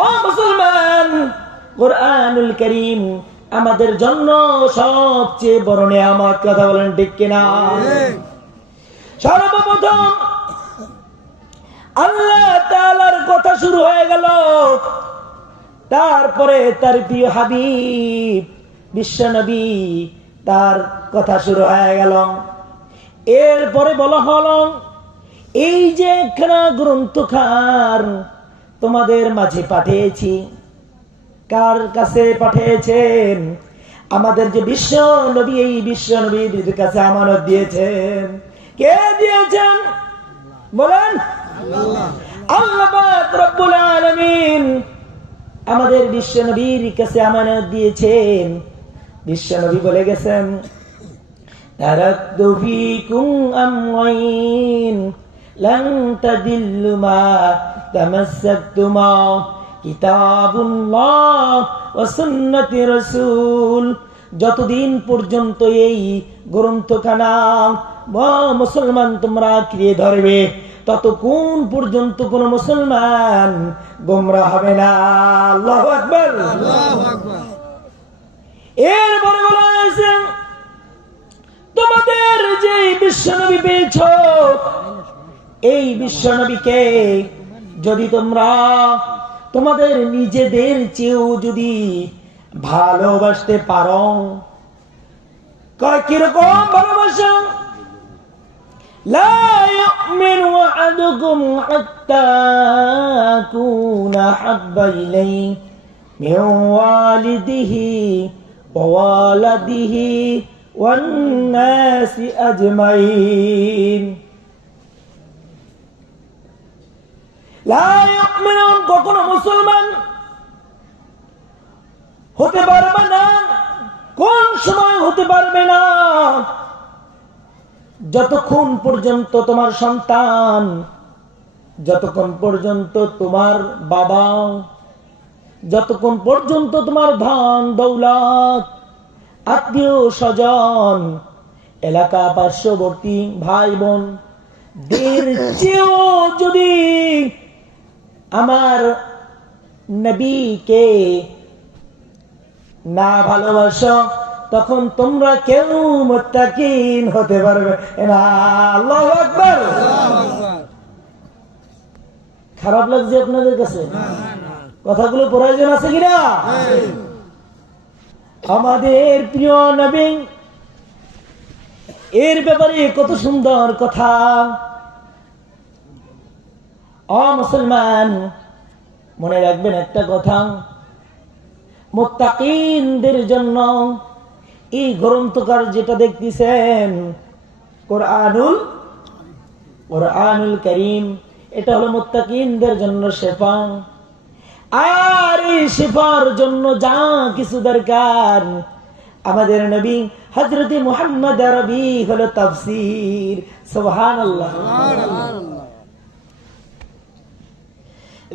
ও মুসলমান, কোরআনুল কারীম আমাদের জন্য সবচেয়ে বড় নিয়ামত। কথা বলেন ঠিক কিনা? সর্বপ্রথম আল্লাহ তাআলার কথা শুরু হয়ে গেল, তারপরে তার প্রিয় হাবিব বিশ্ব নবী তার কথা শুরু হয়ে গেল। এরপরে বলা হলো, এই যে একখানা গ্রন্থকার তোমাদের মাঝে পাঠিয়েছি, কার কাছে পাঠিয়েছেন? আমাদের যে বিশ্ব নবী, এই বিশ্ব নবীর কাছে আমানত দিয়েছেন। কে দিয়েছেন বলেন? আল্লাহ পাক রব্বুল আলামিন আমাদের বিশ্ব নবীর কাছে আমানত দিয়েছেন। বিশ্ব নবী বলে গেছেন, তারাকতু ফীকুম আমরাইন লান তাদিল্লু মা তামাসসাকতুমা কিতাবুল্লাহ ওয়া সুন্নতি রাসূল। যতদিন পর্যন্ত এই গ্রন্থখানা মুসলমান তোমরা আঁকড়ে ধরবে, ততক্ষণ পর্যন্ত কোন মুসলমান গোমরাহ হবে না। আল্লাহু আকবার, আল্লাহু আকবার। এরপরে বলা হয়েছে, তোমাদের যে বিশ্বনবী পেয়েছ, এই বিশ্বনবীকে যদি তোমরা তোমাদের নিজেদের চেয়েও যদি ভালোবাসতে পারো, কিরকম ভালোবাসা? লা ইউমিনু আহাদুকুম হাত্তা আকুনা হাব্বা ইলাইহি মিন ওয়ালিদিহি ওয়া ওয়ালাদিহি ওয়ান নাসি আজমাইন। লা ইউমিনুন, কখনো মুসলমান হতে পারবে না। কোন সময় হতে পারবে না? যতক্ষণ পর্যন্ত তোমার সন্তান, যতক্ষণ পর্যন্ত তোমার বাবা, যতক্ষণ পর্যন্ত তোমার ধন দৌলত, আত্মীয় স্বজন, এলাকা পার্শ্ববর্তী ভাই বোন দের চেয়েও যদি আমার নবীকে না ভালোবাসো, তখন তোমরা কেউ মুত্তাকিন হতে পারবে না। আল্লাহু আকবার। খারাপ লাগছে আপনাদের কাছে? কথাগুলো প্রয়োজন আছে কিনা? আমাদের প্রিয় নবী, এর ব্যাপারে কত সুন্দর কথা। ও মুসলমান, মনে রাখবেন একটা কথা, মুত্তাকিনদের জন্য এই গ্রন্থকার যেটা দেখতেছেন কোরআনুল কারীম, এটা হলো মুত্তাকিনদের জন্য শিফা। আর এই শিফার জন্য যা কিছু দরকার, আমাদের নবী হযরত মুহাম্মদ আরবি হলো তাফসীর। সুবহানাল্লাহ, সুবহানাল্লাহ।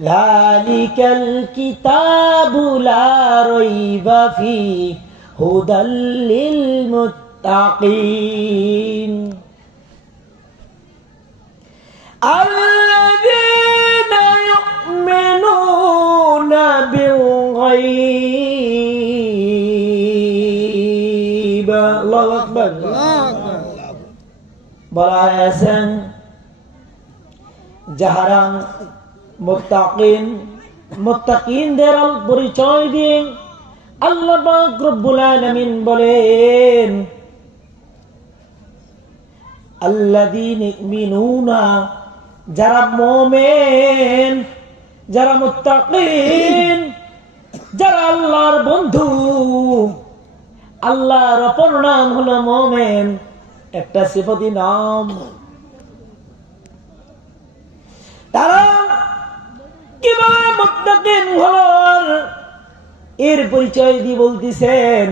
যালিকাল কিতাবু লা রাইবা ফীহি হুদাল লিল মুত্তাকিন আল্লাযীনা ইউমিনুনা বিল গায়ব। আল্লাহু আকবার, আল্লাহু আকবার। বলা হয়েছে, যাহারা মুত্তাকিনদের পরিচয় দিয়ে আল্লাহ পাক রব্বুল আলামিন বলেন, আল্লাযীনা ইউমিনুনা, যারা মুমিন, যারা মুত্তাকিন, যারা আল্লাহর বন্ধু। আল্লাহর অপর নাম হলো মুমিন, একটা সিফাতি নাম। তারা কিভাবে মুত্তাকিন হলেন, এর পরিচয় দিয়ে বলতেছেন,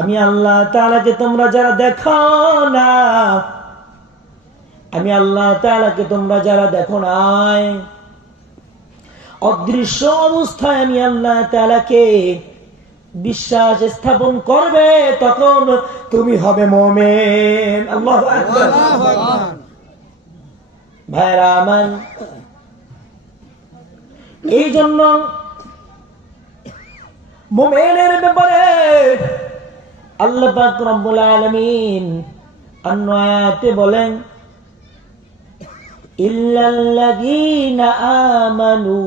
আমি আল্লাহ তাআলাকে তোমরা যারা দেখো না, আমি আল্লাহ তাআলাকে তোমরা যারা দেখো নাই, অদৃশ্য অবস্থায় আমি আল্লাহ তাআলাকে বিশ্বাস স্থাপন করবে, তখন তুমি হবে মুমিন। আল্লাহু আকবার। ভাইরা আমার, এই জন্য মুমিনের ব্যাপারে আল্লাহ পাক রব্বুল আলামিন অন্য আয়াতে বলেন ইল্লাল্লাযীনা আমানু,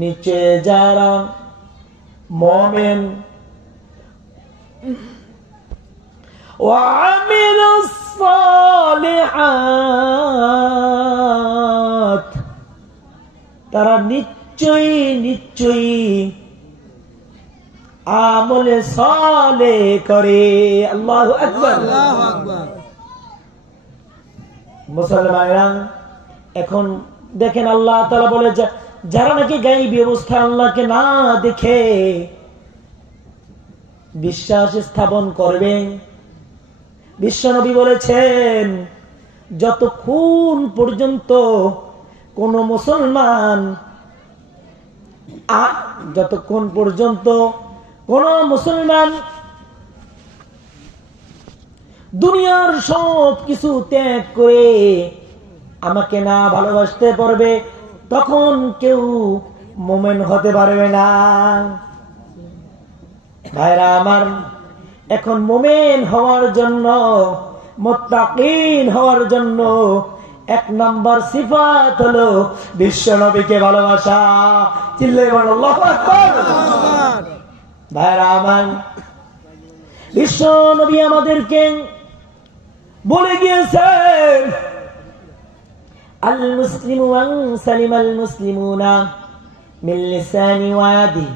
নিচে যারা মুমিন ওয়া আমিলুস সালিহাত, তারা নিশ্চয়ই আমলে সালে করে। আল্লাহু আকবার। মুসলমানেরা এখন দেখেন আল্লাহ তাআলা বলে যারা নাকি গায়বী অবস্থা আল্লাহকে না দেখে বিশ্বাস স্থাপন করবে, বিশ্বনবী বলেছেন যতক্ষণ পর্যন্ত কোন মুসলমান দুনিয়ার সব কিছু ত্যাগ করে আমাকে না ভালোবাসতে পারবে তখন কেউ মুমিন হতে পারবে না। ভাইরা আমার, এখন মুমিন হওয়ার জন্য, মুত্তাকিন হওয়ার জন্য এক নাম্বার সিফাত হলো বিশ্বনবীকে ভালোবাসা। চিল্লায়ে বলেন আল্লাহু আকবার। ভাইরা আমার, বিশ্বনবী আমাদেরকে বলে গিয়েছেন আল মুসলিমু মান সালিমাল মুসলিমুনা মিন লিসানি ওয়া ইয়াদিহি